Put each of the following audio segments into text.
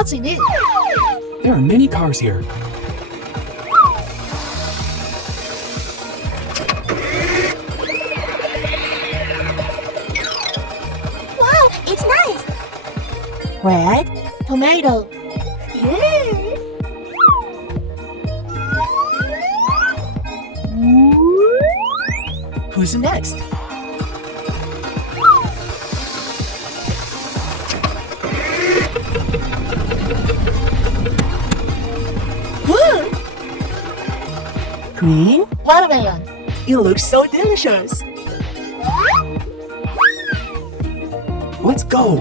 What's in it? There are many cars here. Wow, it's nice. Red tomato. Yeah. Who's next? Good. Green watermelon. It looks so delicious. Let's go.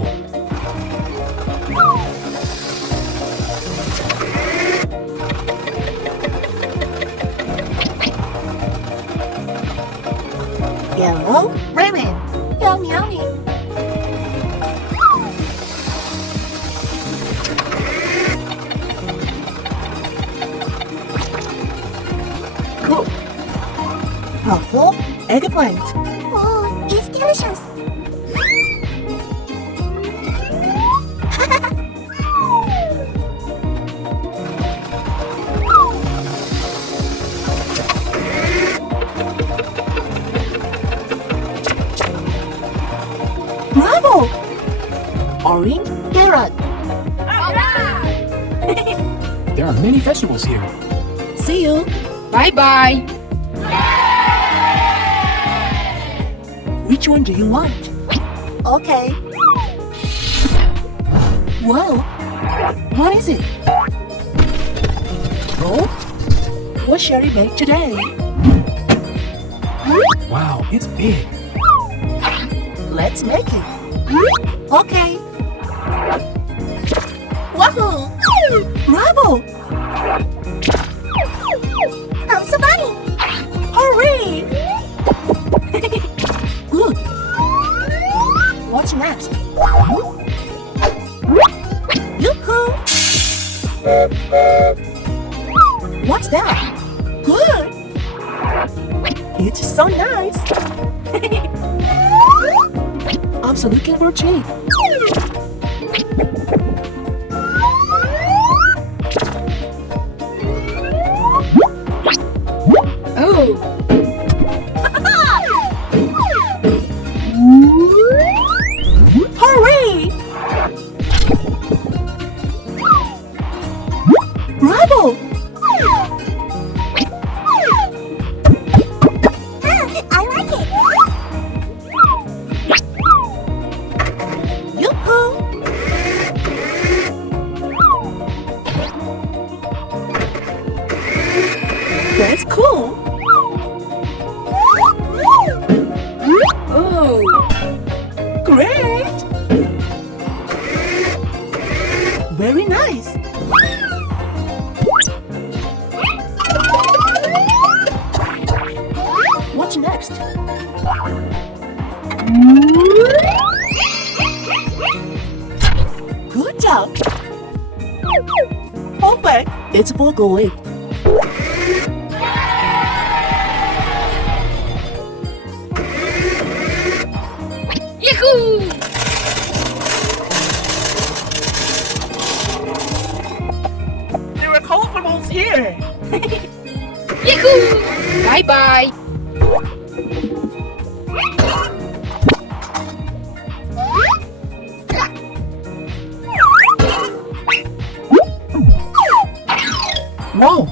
Yellow ramen. Yum, yummy. Cool. Purple eggplant. Oh, it's delicious. Bravo! Orange carrot. There are many vegetables here. See you. Bye-bye. Which one do you want? Okay. Whoa! What is it? Roll? What shall we make today? Wow, it's big. Let's make it. Okay. Wahoo! Bravo! I'm so funny. Hurry! Good. What's next? Yoo-hoo! What's that? Good! It's so nice! I'm so looking for a treat. Oh, Hurry! Bravo! I like it. Yoo-hoo! That's cool! oh, Great! Very nice! What's next? Good job! Perfect! It's vocal lift. yahoo! There are colorfuls here! Yahoo! Bye-bye. Wow,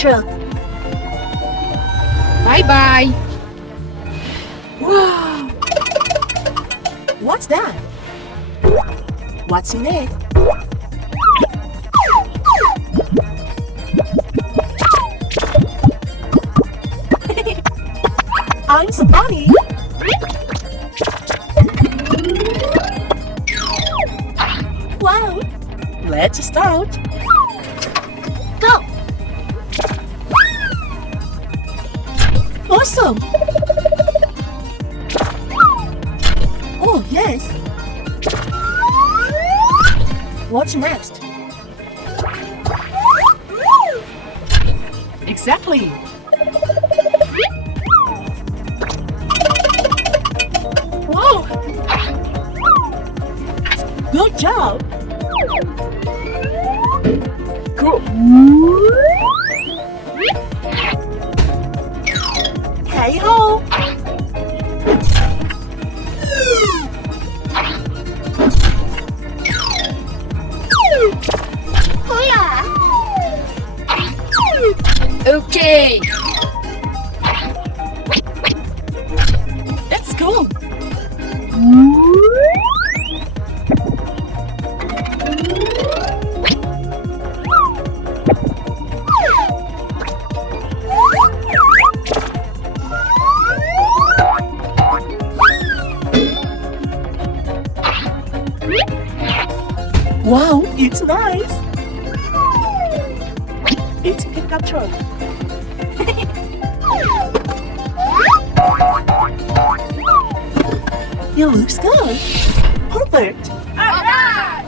truck. Bye bye. Wow. What's that? What's in it? I'm so funny. Wow. Let's start. Go. Awesome. Oh, yes. What's next? Exactly. Whoa! Good job. Cool. Hey ho! Hola. Okay. Let's go. Wow, it's nice. It's pickup truck. It looks good. Perfect. Alright.